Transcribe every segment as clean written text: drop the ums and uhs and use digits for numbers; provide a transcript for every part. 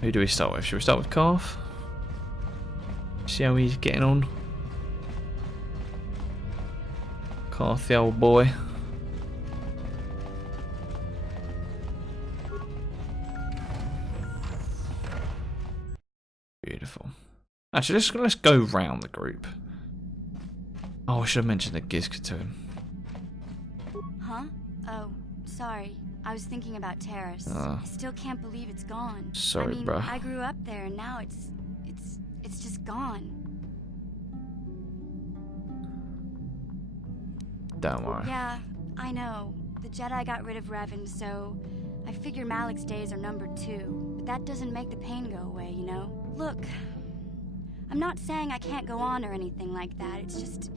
Who do we start with? Should we start with Carth? See how he's getting on. Carth, the old boy. Beautiful. Actually, let's go round the group. Oh, I should have mentioned the Gizka to him. Huh? Oh, sorry. I was thinking about Terrace. I still can't believe it's gone. Sorry, I mean, bruh. I grew up there and now it's just gone. Don't worry. Yeah, I know. The Jedi got rid of Revan, so I figure Malik's days are numbered too. But that doesn't make the pain go away, you know? Look, I'm not saying I can't go on or anything like that. It's just,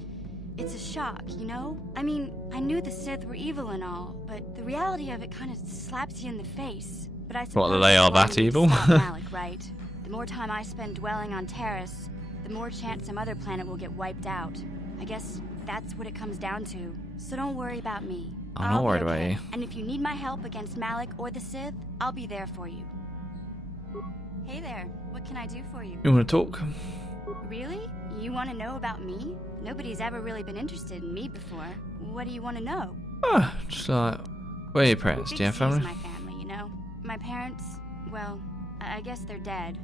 it's a shock, you know? I mean, I knew the Sith were evil and all, but the reality of it kind of slaps you in the face. But I suppose What, they are that evil? Stop Malik, right? The more time I spend dwelling on Terrace, the more chance some other planet will get wiped out. I guess that's what it comes down to. So don't worry about me. I'm not worried about you. And if you need my help against Malik or the Sith, I'll be there for you. Hey there, what can I do for you? You want to talk? Really? You want to know about me? Nobody's ever really been interested in me before. What do you want to know? Just like, where are your parents? Do you have family? My family, you know? My parents, well, I guess they're dead.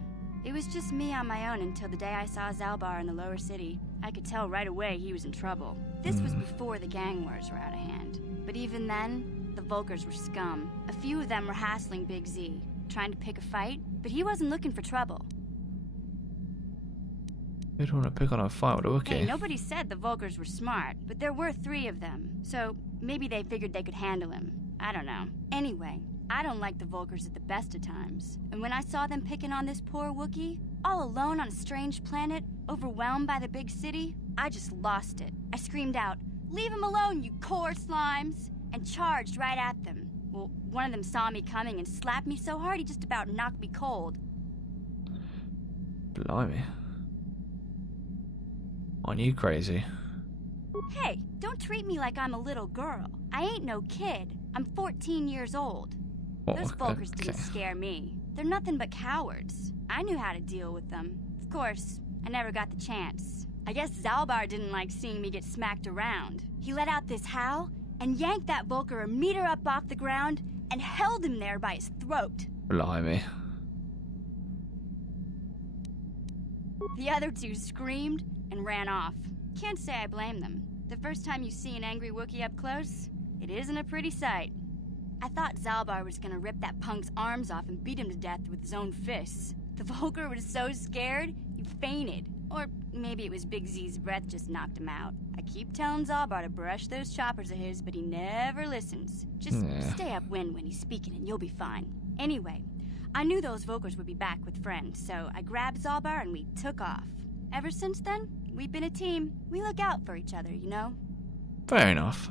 It was just me on my own until the day I saw Zalbar in the lower city. I could tell right away he was in trouble. This was before the gang wars were out of hand. But even then, the Vulkars were scum. A few of them were hassling Big Z, trying to pick a fight, but he wasn't looking for trouble. You don't want to pick on a fight with a Wookiee. Hey, nobody said the Vulkars were smart, but there were 3 of them, so maybe they figured they could handle him. I don't know. Anyway, I don't like the Vulkars at the best of times. And when I saw them picking on this poor Wookiee, all alone on a strange planet, overwhelmed by the big city, I just lost it. I screamed out, "Leave him alone, you core slimes!" and charged right at them. Well, one of them saw me coming and slapped me so hard he just about knocked me cold. Blimey. Aren't you crazy? Hey, don't treat me like I'm a little girl. I ain't no kid. I'm 14 years old. Those Vulkars didn't scare me. They're nothing but cowards. I knew how to deal with them. Of course, I never got the chance. I guess Zalbar didn't like seeing me get smacked around. He let out this howl and yanked that Vulkar a meter up off the ground and held him there by his throat. Blimey. The other 2 screamed and ran off. Can't say I blame them. The first time you see an angry Wookiee up close, it isn't a pretty sight. I thought Zalbar was gonna rip that punk's arms off and beat him to death with his own fists. The Vulkar was so scared, he fainted. Or maybe it was Big Z's breath just knocked him out. I keep telling Zalbar to brush those choppers of his, but he never listens. Just stay upwind when he's speaking and you'll be fine. Anyway, I knew those Vulkars would be back with friends, so I grabbed Zalbar and we took off. Ever since then, we've been a team. We look out for each other, you know? Fair enough.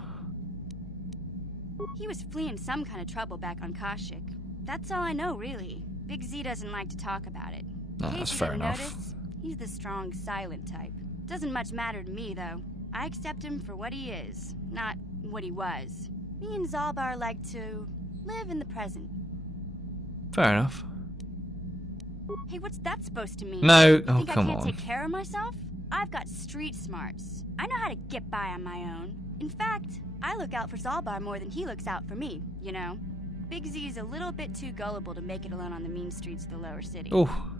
He was fleeing some kind of trouble back on Kashyyyk. That's all I know, really. Big Z doesn't like to talk about it. No, that's fair enough. Notice, he's the strong, silent type. Doesn't much matter to me, though. I accept him for what he is, not what he was. Me and Zalbar like to live in the present. Fair enough. Hey, what's that supposed to mean? No, Think oh come I can't on. take care of myself? I've got street smarts. I know how to get by on my own. In fact, I look out for Zalbar more than he looks out for me, you know? Big Z is a little bit too gullible to make it alone on the mean streets of the lower city. Oh,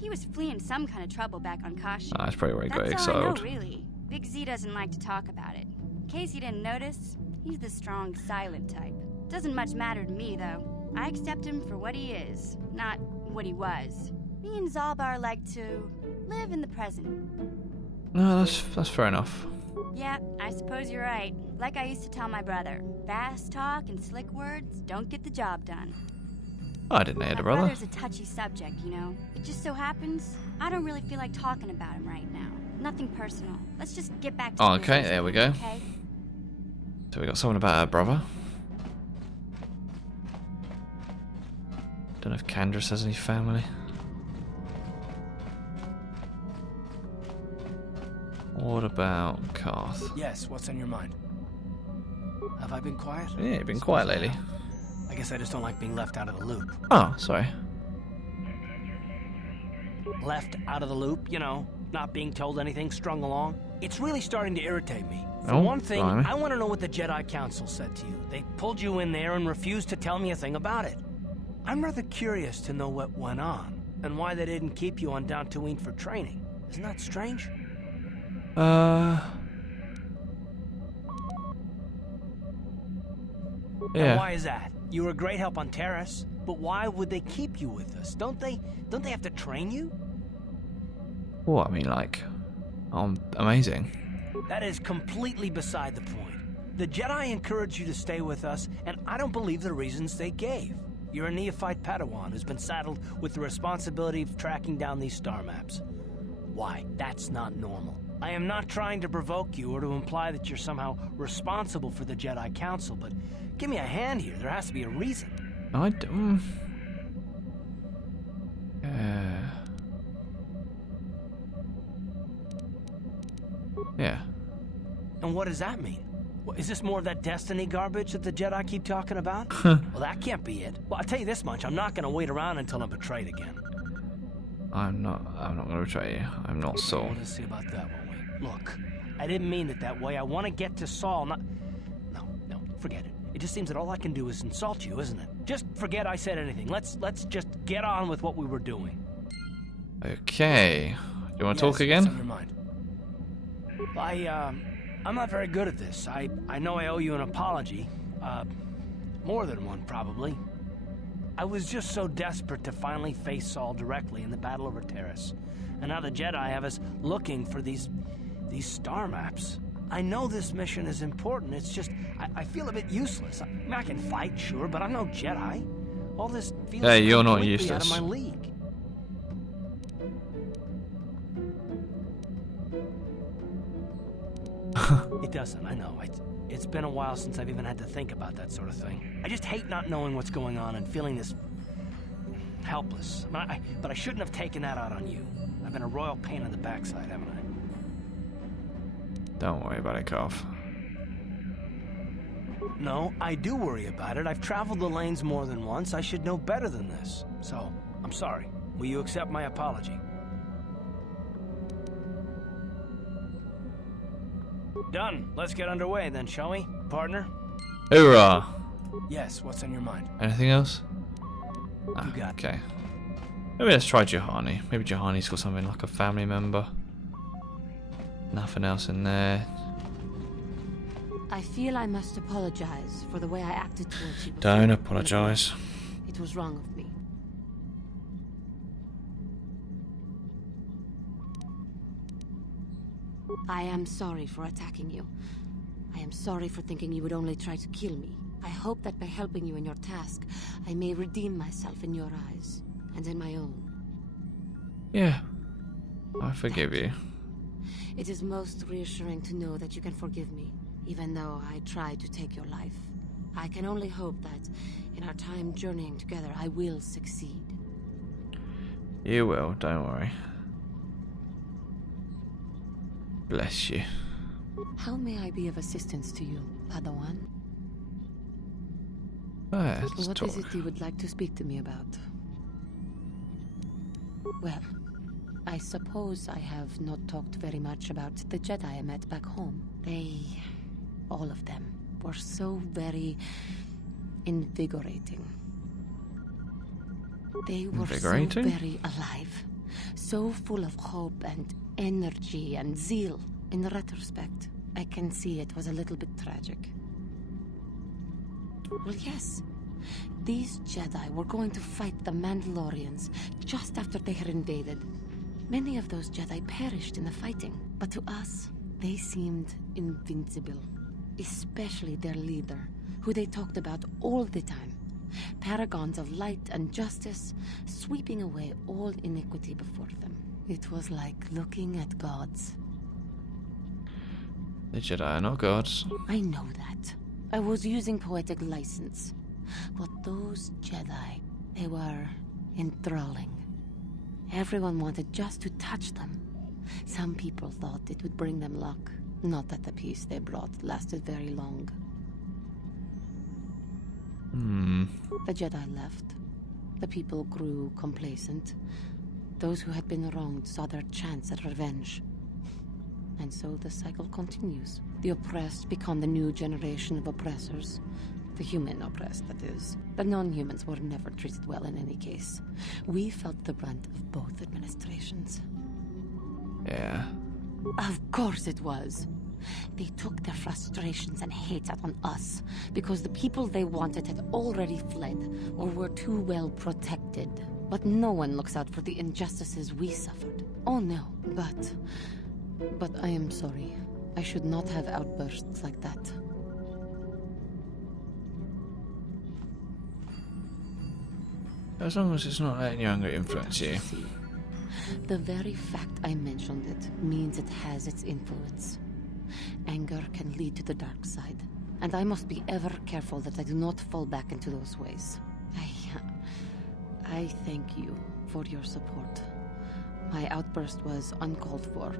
He was fleeing some kind of trouble back on Kashyyyk. that's probably where he got That's all I know, exiled. really. Big Z doesn't like to talk about it. In case you didn't notice, he's the strong, silent type. Doesn't much matter to me, though. I accept him for what he is, not what he was. Me and Zalbar like to live in the present. No, that's fair enough. Yeah, I suppose you're right. Like I used to tell my brother, fast talk and slick words don't get the job done. I didn't know you had a My brother. brother's a touchy subject, you know. It just so happens, I don't really feel like talking about him right now. Nothing personal. Let's just get back to Okay, business, there we go. okay? So we got someone about her brother. Don't know if Candrace has any family. What about Carth? Yes, what's on your mind? Have I been quiet? Yeah, you've been quiet lately. I guess I just don't like being left out of the loop. Oh, sorry. Left out of the loop, you know, not being told anything, strung along. It's really starting to irritate me. For Oh, one thing, blimey. I want to know what the Jedi Council said to you. They pulled you in there and refused to tell me a thing about it. I'm rather curious to know what went on, and why they didn't keep you on Dantooine for training. Isn't that strange? Yeah. And why is that? You were a great help on Terrace, but why would they keep you with us? Don't they have to train you? Well, I mean, like, I'm amazing. That is completely beside the point. The Jedi encouraged you to stay with us, and I don't believe the reasons they gave. You're a neophyte Padawan who's been saddled with the responsibility of tracking down these star maps. Why? That's not normal. I am not trying to provoke you or to imply that you're somehow responsible for the Jedi Council, but give me a hand here. There has to be a reason. I don't. Yeah. And what does that mean? What, is this more of that destiny garbage that the Jedi keep talking about? Well, that can't be it. Well, I'll tell you this much. I'm not going to wait around until I'm betrayed again. I'm not going to betray you. I'm not Saul. We'll just see about that, won't we? Look, I didn't mean it that way. I want to get to Saul, not... No, forget it. It just seems that all I can do is insult you, isn't it? Just forget I said anything. Let's just get on with what we were doing. Okay. You want to talk What's again? on your mind? I'm not very good at this. I know I owe you an apology. More than one, probably. I was just so desperate to finally face Saul directly in the battle over Terrace. And now the Jedi have us looking for these star maps. I know this mission is important. It's just, I feel a bit useless. I mean, I can fight, sure, but I'm no Jedi. All this feels Hey, you're not completely useless. out of my league. It doesn't, I know. It's been a while since I've even had to think about that sort of thing. I just hate not knowing what's going on and feeling this helpless. But I shouldn't have taken that out on you. I've been a royal pain in the backside, haven't I? Don't worry about it, Carf. No, I do worry about it. I've traveled the lanes more than once. I should know better than this. So, I'm sorry. Will you accept my apology? Done. Let's get underway then, shall we, partner? Hoorah! Yes, what's on your mind? Anything else? You got it. Okay. Maybe let's try Juhani. Maybe Juhani's got something like a family member. Nothing else in there. I feel I must apologize for the way I acted towards you before. Don't apologize. It was wrong of me. I am sorry for attacking you. I am sorry for thinking you would only try to kill me. I hope that by helping you in your task, I may redeem myself in your eyes, and in my own. Yeah. I forgive you. It is most reassuring to know that you can forgive me, even though I tried to take your life. I can only hope that, in our time journeying together, I will succeed. You will, don't worry. Bless you. How may I be of assistance to you, Padawan? Let's What talk. is it you would like to speak to me about? Well, I suppose I have not talked very much about the Jedi I met back home. They, all of them, were so very invigorating. They were so Invigorating? very alive, so full of hope and energy and zeal. In retrospect, I can see it was a little bit tragic. Well, yes. These Jedi were going to fight the Mandalorians just after they had invaded. Many of those Jedi perished in the fighting, but to us, they seemed invincible. Especially their leader, who they talked about all the time. Paragons of light and justice, sweeping away all iniquity before them. It was like looking at gods. The Jedi are not gods. I know that. I was using poetic license. But those Jedi, they were enthralling. Everyone wanted just to touch them. Some people thought it would bring them luck. Not that the peace they brought lasted very long. The Jedi left. The people grew complacent. Those who had been wronged saw their chance at revenge. And so the cycle continues. The oppressed become the new generation of oppressors. The human oppressed, that is. The non-humans were never treated well in any case. We felt the brunt of both administrations. Yeah. Of course it was. They took their frustrations and hate out on us because the people they wanted had already fled or were too well protected. But no one looks out for the injustices we suffered. Oh no, but I am sorry. I should not have outbursts like that. As long as it's not letting your anger influence you. See, the very fact I mentioned it means it has its influence. Anger can lead to the dark side, and I must be ever careful that I do not fall back into those ways. I thank you for your support. My outburst was uncalled for,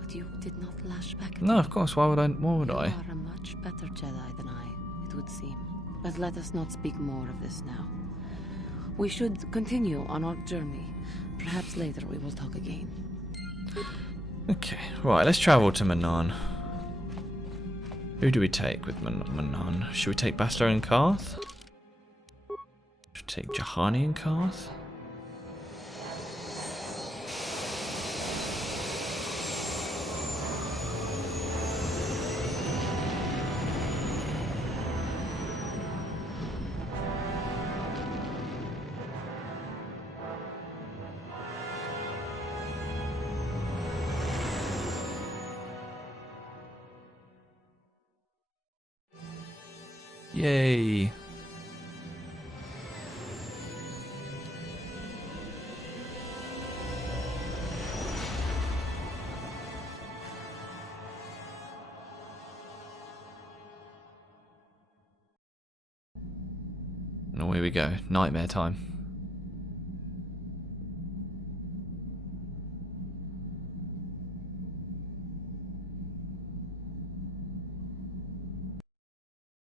but you did not lash back at No, me. of course. Why would I? You are a much better Jedi than I, it would seem. But let us not speak more of this now. We should continue on our journey. Perhaps later we will talk again. Okay, right. Let's travel to Manon. Who do we take with Manon? Should we take Bastila and Karth? Should we take Juhani and Karth? Yay! And away we go. Nightmare time.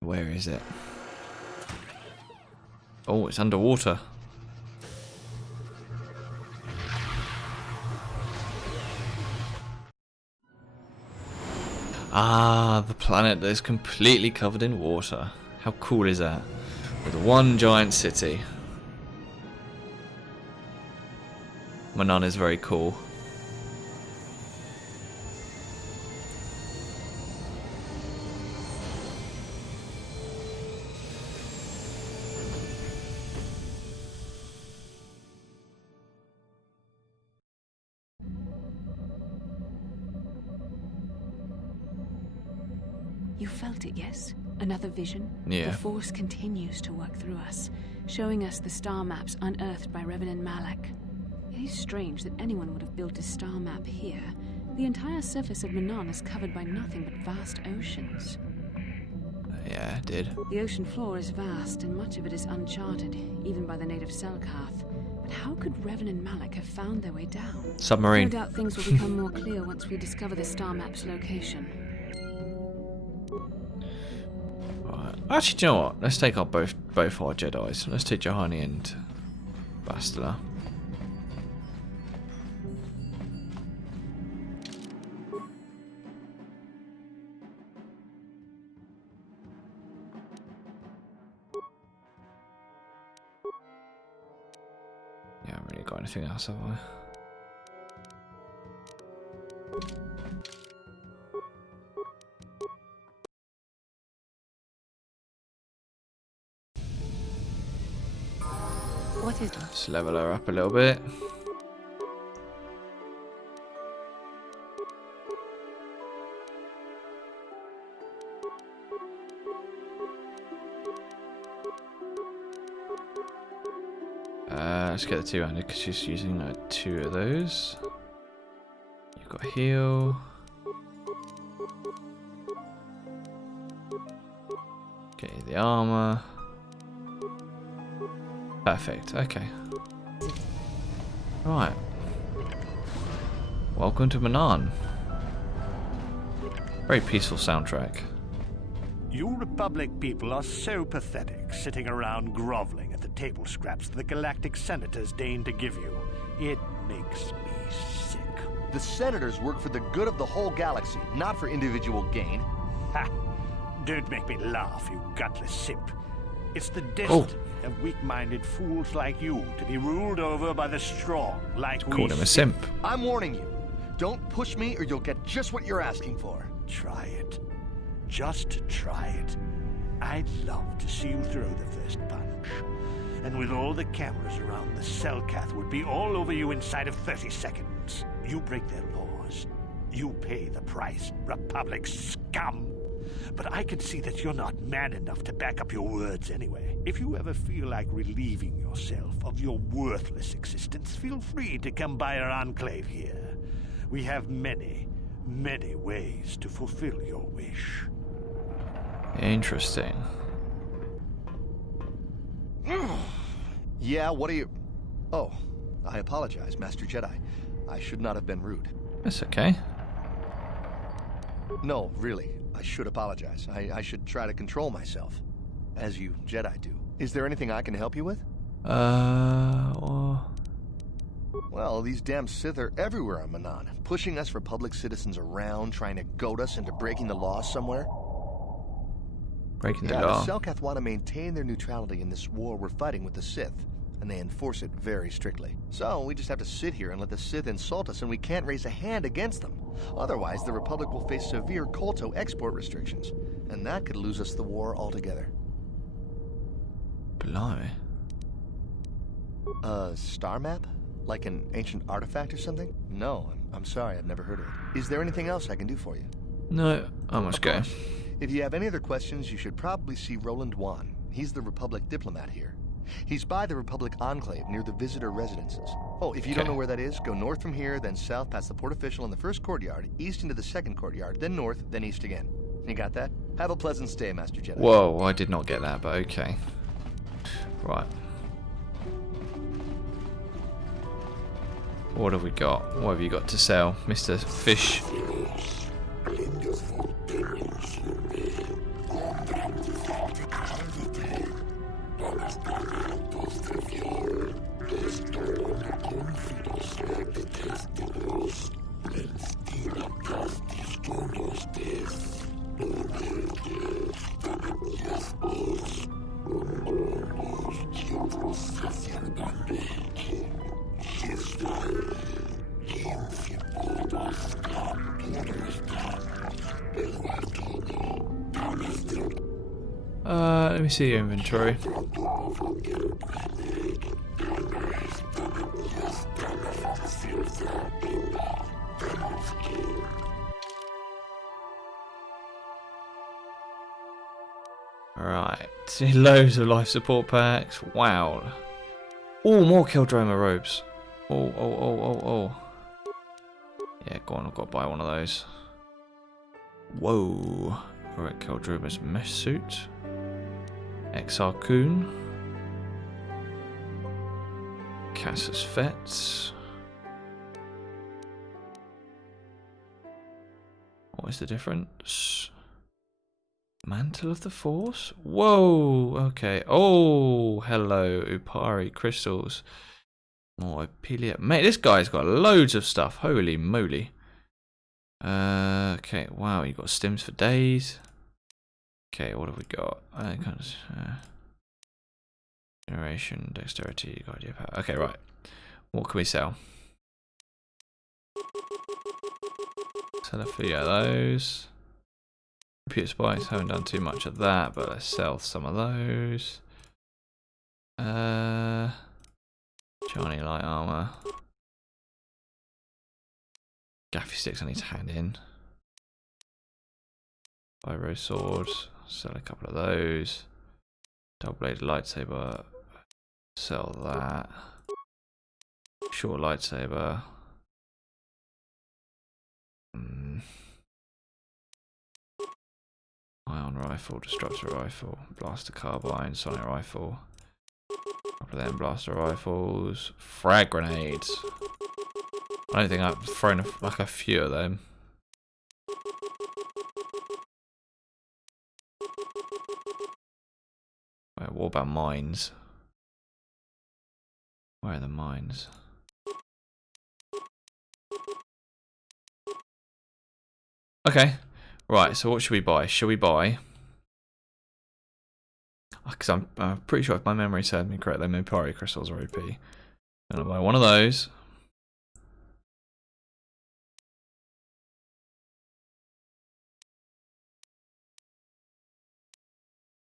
Where is it? Oh, it's underwater. Ah, the planet that is completely covered in water. How cool is that? With one giant city. Manon is very cool. You felt it, yes? Another vision? Yeah. The Force continues to work through us, showing us the star maps unearthed by Reverend Malak. It is strange that anyone would have built a star map here. The entire surface of Manon is covered by nothing but vast oceans. Yeah, it did. The ocean floor is vast, and much of it is uncharted, even by the native Selkarth. But how could Revan and Malak have found their way down? Submarine. No doubt things will become more clear once we discover the star map's location. Right. Actually, do you know what? Let's take our both our Jedis. Let's take Juhani and Bastila. Yeah, I haven't really got anything else, have I? What is that? Let's level her up a little bit. Let's get the two-handed because she's using two of those. You've got heal. Get you the armor. Perfect, okay. Right. Welcome to Manon. Very peaceful soundtrack. You Republic people are so pathetic, sitting around groveling at the table scraps the galactic senators deign to give you. It makes me sick. The senators work for the good of the whole galaxy, not for individual gain. Ha! Don't make me laugh, you gutless simp. It's the destiny of weak-minded fools like you to be ruled over by the strong, like we. Called him a simp. I'm warning you. Don't push me or you'll get just what you're asking for. Try it. Just try it. I'd love to see you throw the first punch. And with all the cameras around, the Selkath would be all over you inside of 30 seconds. You break their laws. You pay the price, Republic scum. But I can see that you're not man enough to back up your words anyway. If you ever feel like relieving yourself of your worthless existence, feel free to come by our enclave here. We have many, many ways to fulfill your wish. Interesting. Yeah, what are you... Oh, I apologize, Master Jedi. I should not have been rude. That's okay. No, really, I should apologize. I should try to control myself, as you Jedi do. Is there anything I can help you with? Well, these damn Sith are everywhere on Manon, pushing us Republic citizens around, trying to goad us into breaking the law somewhere. Breaking the Yeah, law. the Selkath want to maintain their neutrality in this war we're fighting with the Sith, and they enforce it very strictly. So we just have to sit here and let the Sith insult us, and we can't raise a hand against them. Otherwise, the Republic will face severe Kolto export restrictions, and that could lose us the war altogether. Blimey. A star map? Like an ancient artifact or something? No, I'm sorry, I've never heard of it. Is there anything else I can do for you? No, I must go. If you have any other questions, you should probably see Roland Wan. He's the Republic diplomat here. He's by the Republic Enclave near the visitor residences. Oh, if you don't know where that is, go north from here, then south past the port official in the first courtyard, east into the second courtyard, then north, then east again. You got that? Have a pleasant stay, Master Jedi. Whoa, I did not get that, but okay. Right. What have we got? What have you got to sell, Mr. Fish? Let me see your inventory. Right, loads of life support packs. Wow. Oh, more Keldroma robes. Oh. Yeah, go on, I've got to buy one of those. Whoa. Alright, Keldroma's mesh suit. XR Coon. Casus Fets. What is the difference? Mantle of the Force? Whoa, okay. Oh, hello, Upari crystals. More Opelia. Mate, this guy's got loads of stuff. Holy moly. Okay, wow, you got stims for days. Okay, what have we got? Generation, dexterity, guardian power. Okay, right. What can we sell? Sell a few of those. Computer spice, haven't done too much of that, but let's sell some of those. Johnny light armor. Gaffy sticks I need to hand in. Pyro swords, sell a couple of those. Double bladed lightsaber, sell that. Short lightsaber. Ion rifle, disruptor rifle, blaster carbine, sonic rifle. Couple of them blaster rifles, frag grenades. I don't think I've thrown like a few of them. What about mines? Where are the mines? Okay. Right, so what should we buy? Should we buy... Because I'm pretty sure if my memory serves me correctly, Mipari crystals are OP. I'm going to buy one of those.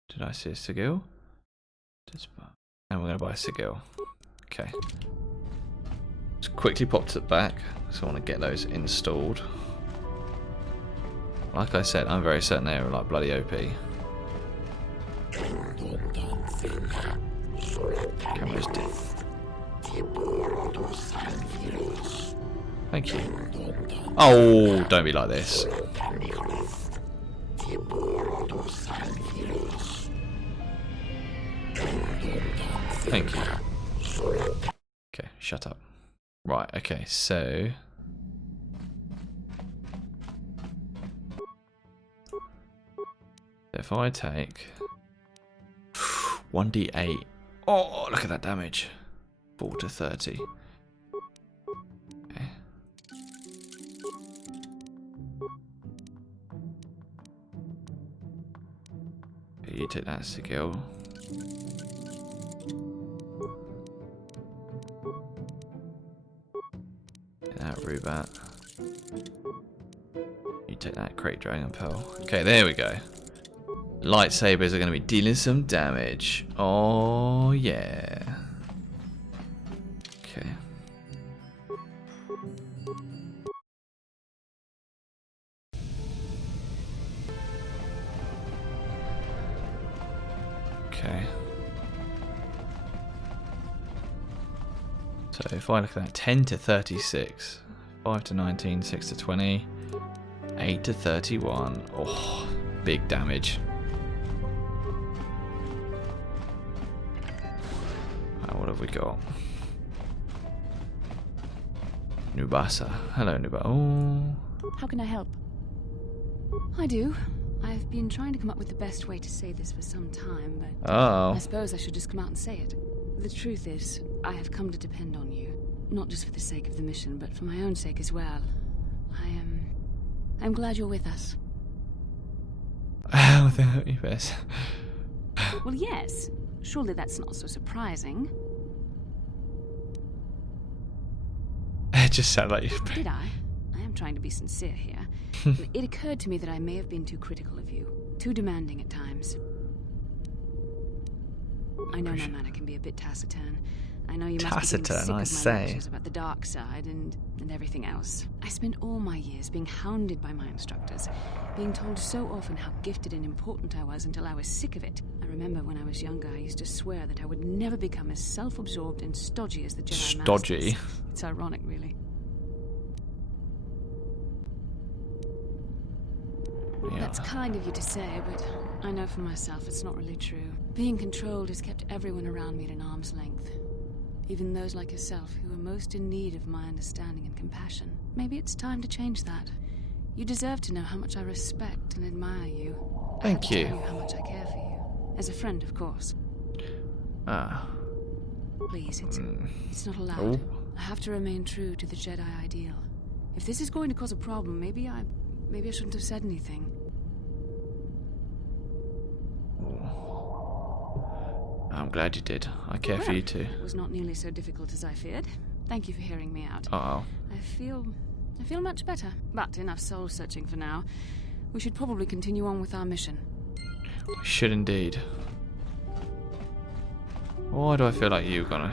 Did I see a sigil? And we're going to buy a sigil. Okay. Just quickly popped it back. So I want to get those installed. Like I said, I'm very certain they are like bloody OP. Camera's dead. Thank you. Oh, don't be like this. Thank you. Okay, shut up. Right, okay, so... if I take 1d8, oh look at that damage, 4 to 30. Okay. You take that skill. Get that Rubat. You take that Crate Dragon Pearl. Okay, there we go. Lightsabers are going to be dealing some damage. Oh, yeah. Okay. Okay. So if I look at that, 10 to 36, 5 to 19, 6 to 20, 8 to 31. Oh, big damage. What have we got? Nubasa. Hello, Nuba. Oh. How can I help? I do. I've been trying to come up with the best way to say this for some time, but I suppose I should just come out and say it. The truth is, I have come to depend on you. Not just for the sake of the mission, but for my own sake as well. I'm glad you're with us. Yes. Well, yes. Surely that's not so surprising. It just sounded like you. Did I? I am trying to be sincere here. It occurred to me that I may have been too critical of you, too demanding at times. I know my manner can be a bit taciturn. I know you must be getting sick of my lectures about the dark side and everything else. I spent all my years being hounded by my instructors, being told so often how gifted and important I was until I was sick of it. I remember when I was younger, I used to swear that I would never become as self-absorbed and stodgy as the Jedi Masters. It's ironic, really. Yeah. That's kind of you to say, but I know for myself it's not really true. Being controlled has kept everyone around me at an arm's length. Even those like yourself who are most in need of my understanding and compassion. Maybe it's time to change that. You deserve to know how much I respect and admire you. Thank you. Tell you how much I care for you. As a friend, of course. Please, it's not allowed. Oh. I have to remain true to the Jedi ideal. If this is going to cause a problem, maybe I shouldn't have said anything. I'm glad you did. I care for you too. It was not nearly so difficult as I feared. Thank you for hearing me out. Uh-oh. I feel much better. But enough soul searching for now. We should probably continue on with our mission. We should indeed. Why do I feel like you're gonna...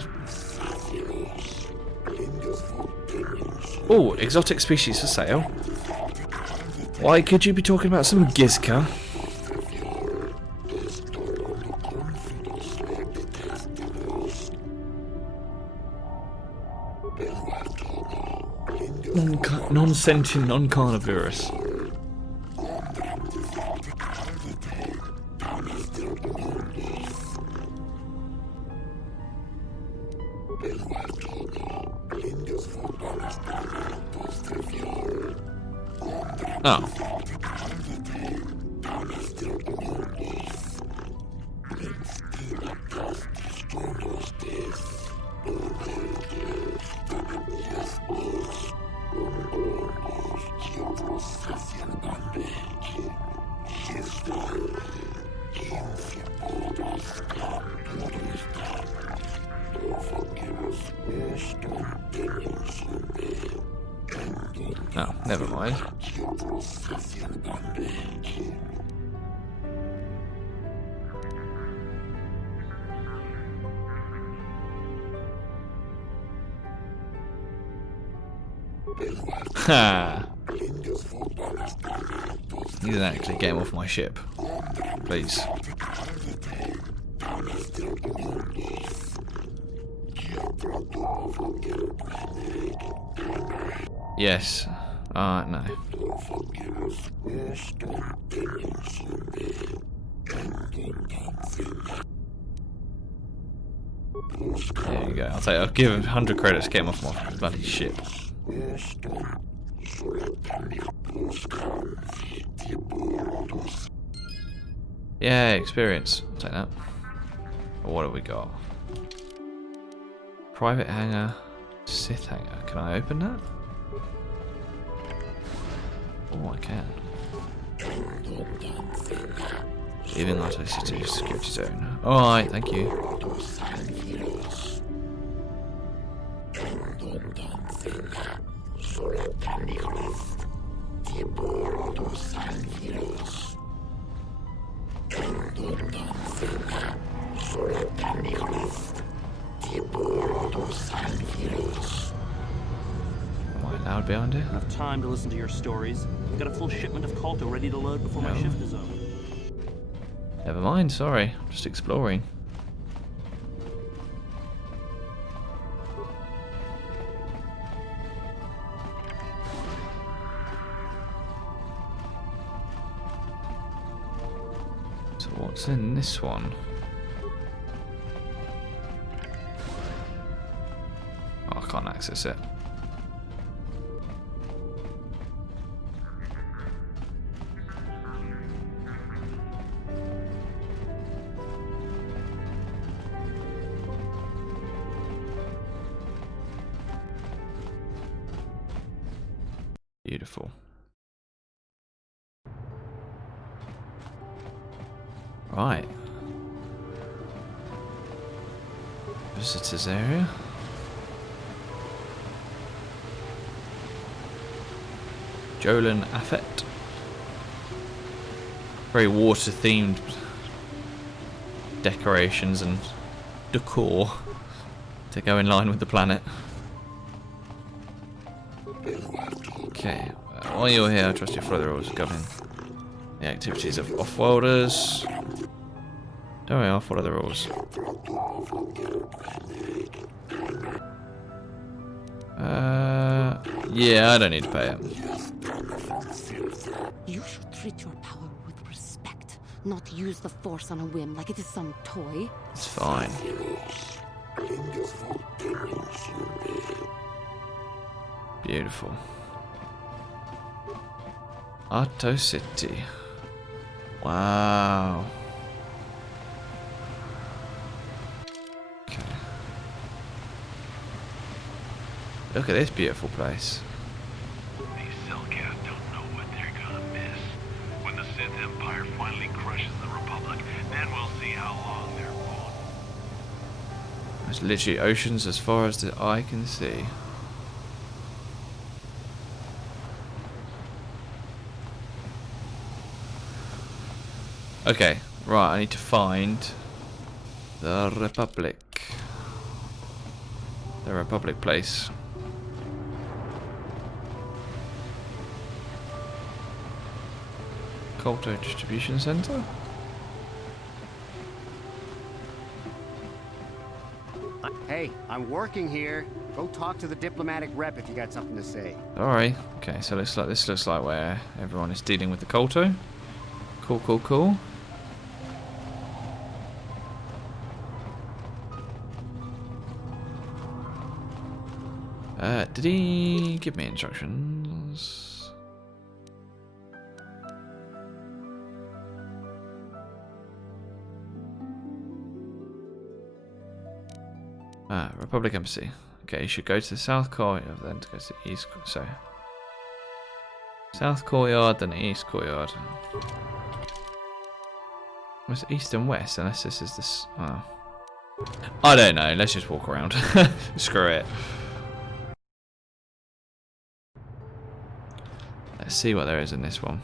Oh, exotic species for sale. Why could you be talking about some Gizka? Non-sentient, non-carnivorous. Oh. Oh, never mind. Ha! You didn't actually get him off my ship. Please. Yes. No. There you go. I'll give him 100 credits to get him off my bloody ship. Yeah, experience. I'll take that. What have we got? Private hangar, Sith hangar. Can I open that? Oh, I can. Leaving Auto City security zone. Alright, thank you. Am I allowed behind it? Enough time to listen to your stories. Got a full shipment of Colto ready to load before my shift is over. Never mind, sorry. Just exploring. So what's in this one? Oh, I can't access it. Beautiful. Right. Visitors area. Jolan Affet. Very water themed decorations and decor to go in line with the planet. Okay, while you're here, I trust you follow the rules governing the activities of off-worlders. Don't worry, I'll follow the rules. Yeah, I don't need to pay it. You should treat your power with respect, not use the Force on a whim like it is some toy. It's fine. Beautiful. Auto City. Wow. Okay. Look at this beautiful place. These Cellcats don't know what they're gonna miss. When the Sith Empire finally crushes the Republic, then we'll see how long they're won. There's literally oceans as far as the eye can see. Okay, right, I need to find the Republic. The Republic place. Colto Distribution Center? Hey, I'm working here. Go talk to the diplomatic rep if you got something to say. Alright, okay, so this looks like where everyone is dealing with the Colto. Cool, cool, cool. Did he give me instructions? Republic Embassy. Okay, you should go to the South Courtyard, then to go to the East. So, South Courtyard, then East Courtyard. It's East and West, unless this is this. Oh. I don't know. Let's just walk around. Screw it. Let's see what there is in this one.